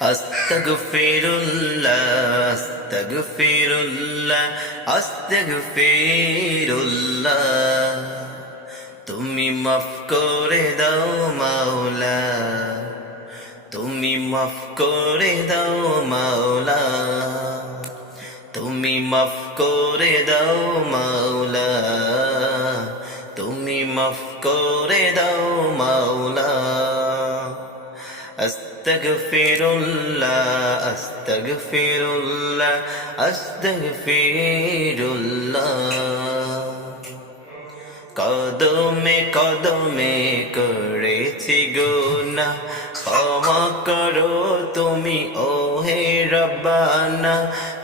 আস্তাগফিরুল্লাহ আস্তাগফিরুল্লাহ আস্তাগফিরুল্লাহ। তুমি মাফ করে দাও মাওলা, তুমি মাফ করে দাও মাওলা। তুমি মাফ করে দাও মাওলা, তুমি মাফ করে দাও মাওলা। আস্তাগফিরুল্লাহ আস্তাগফিরুল্লাহ আস্তাগফিরুল্লাহ কদমে কদমে করেছি গুনা ক্ষমা করো তুমি ও হে রব্বানা।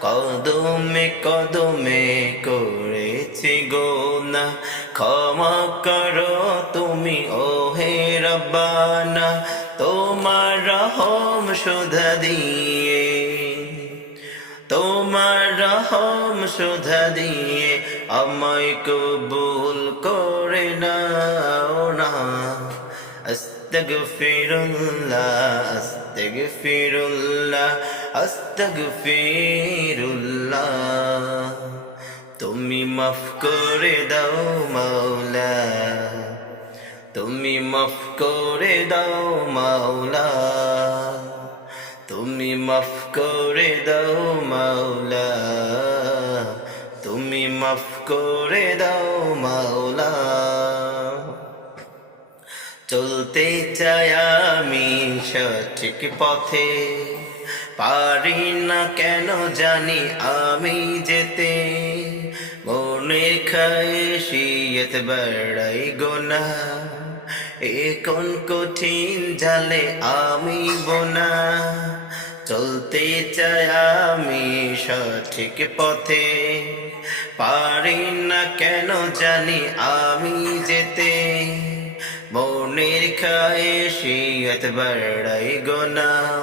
কদমে কদমে করেছি গুনা ক্ষমা করো তুমি ও হে রব্বানা। তোমার রহম সুধা দিয়ে, তোমার রহম সুধা দিয়ে আমায় কবুল করে নাও না। আস্তাগফিরুল্লাহ আস্তাগফিরুল্লাহ আস্তাগফিরুল্লাহ। তুমি মাফ করে দাও মাওলা। তুমি মাফ করে দাও মাওলা। তুমি মাফ করে দাও মাওলা। তুমি মাফ করে দাও মাওলা। চলতে চাই আমি সঠিক পথে। পারি না কেন জানি আমি যেতে। মনে খায় শিয়ত বেড়াই গোনা। এ কোন কঠিন জালে আমি বোনা? চলতে চাই আমি সঠিক পথে। পারি না কেন জানি আমি যেতে। মনের খায় শিয়ত বেড়াই গোনা।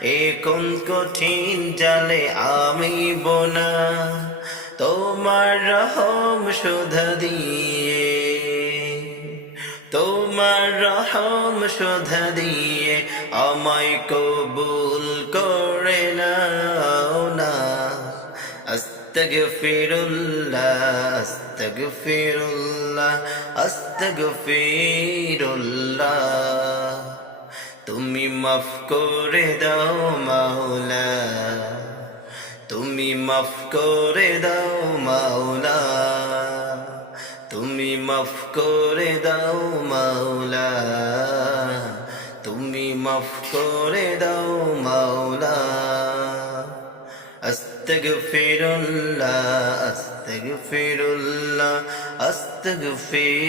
এ কোন কঠিন জালে আমি বোনা? তোমার রহম সুধা দিয়ে তোমার রহম সুধা দিয়ে আমায় কবুল করে নাও না। আস্তাগফিরুল্লাহ আস্তাগফিরুল্লাহ আস্তাগফিরুল্লাহ। তুমি মাফ করে দাও মাওলা, তুমি মাফ করে দাও মাওলা। তুমি মাফ করে দাও মাওলা তুমি মাফ করে দাও মাওলা। আস্তাগফিরুল্লাহ আস্তাগফিরুল্লাহ আস্তাগফিরুল্লাহ।